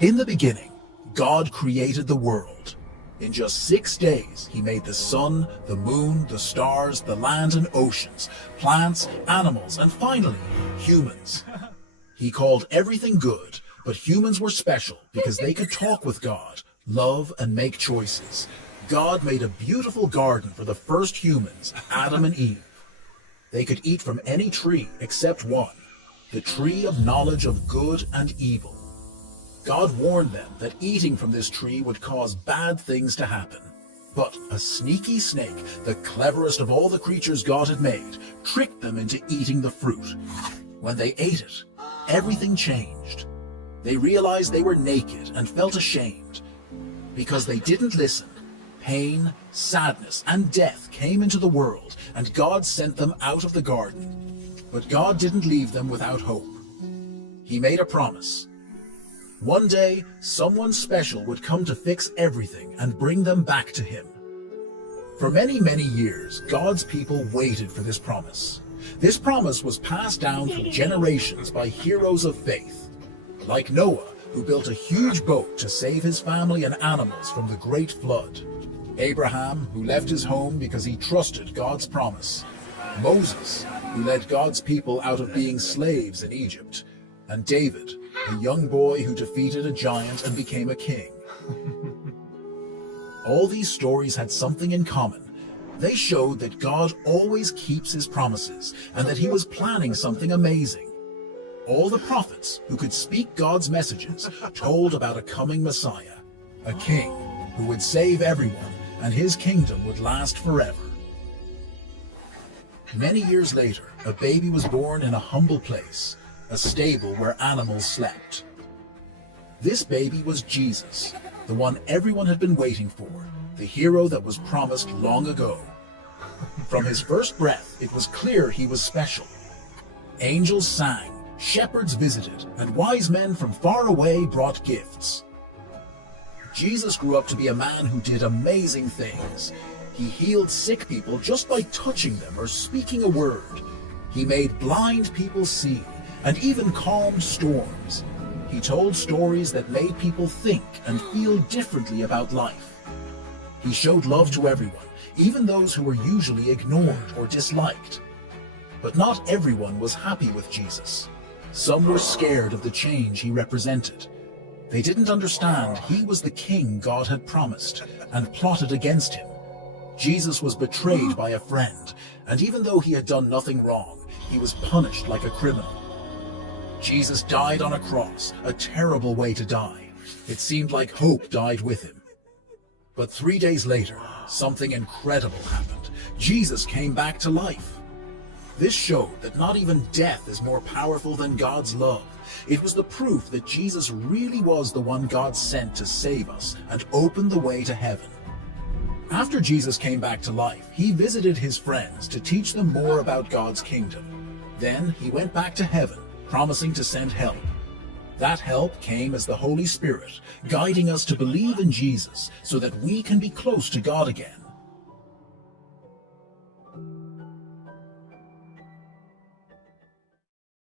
In the beginning, God created the world. In just 6 days, he made the sun, the moon, the stars, the land and oceans, plants, animals, and finally, humans. He called everything good, but humans were special because they could talk with God, love, and make choices. God made a beautiful garden for the first humans, Adam and Eve. They could eat from any tree except one, the tree of knowledge of good and evil. God warned them that eating from this tree would cause bad things to happen. But a sneaky snake, the cleverest of all the creatures God had made, tricked them into eating the fruit. When they ate it, everything changed. They realized they were naked and felt ashamed. Because they didn't listen, pain, sadness, and death came into the world, and God sent them out of the garden. But God didn't leave them without hope. He made a promise. One day, someone special would come to fix everything and bring them back to him. For many, many years, God's people waited for this promise. This promise was passed down through generations by heroes of faith, like Noah, who built a huge boat to save his family and animals from the great flood. Abraham, who left his home because he trusted God's promise. Moses, who led God's people out of being slaves in Egypt. And David, a young boy who defeated a giant and became a king. All these stories had something in common. They showed that God always keeps his promises and that he was planning something amazing. All the prophets who could speak God's messages told about a coming Messiah, a king who would save everyone and his kingdom would last forever. Many years later, a baby was born in a humble place, a stable where animals slept. This baby was Jesus, the one everyone had been waiting for, the hero that was promised long ago. From his first breath, it was clear he was special. Angels sang, shepherds visited, and wise men from far away brought gifts. Jesus grew up to be a man who did amazing things. He healed sick people just by touching them or speaking a word. He made blind people see, and even calmed storms. He told stories that made people think and feel differently about life. He showed love to everyone, even those who were usually ignored or disliked. But not everyone was happy with Jesus. Some were scared of the change he represented. They didn't understand he was the king God had promised and plotted against him. Jesus was betrayed by a friend, and even though he had done nothing wrong, he was punished like a criminal. Jesus died on a cross, a terrible way to die. It seemed like hope died with him. But 3 days later, something incredible happened. Jesus came back to life. This showed that not even death is more powerful than God's love. It was the proof that Jesus really was the one God sent to save us and open the way to heaven. After Jesus came back to life, he visited his friends to teach them more about God's kingdom. Then he went back to heaven, promising to send help. That help came as the Holy Spirit, guiding us to believe in Jesus so that we can be close to God again.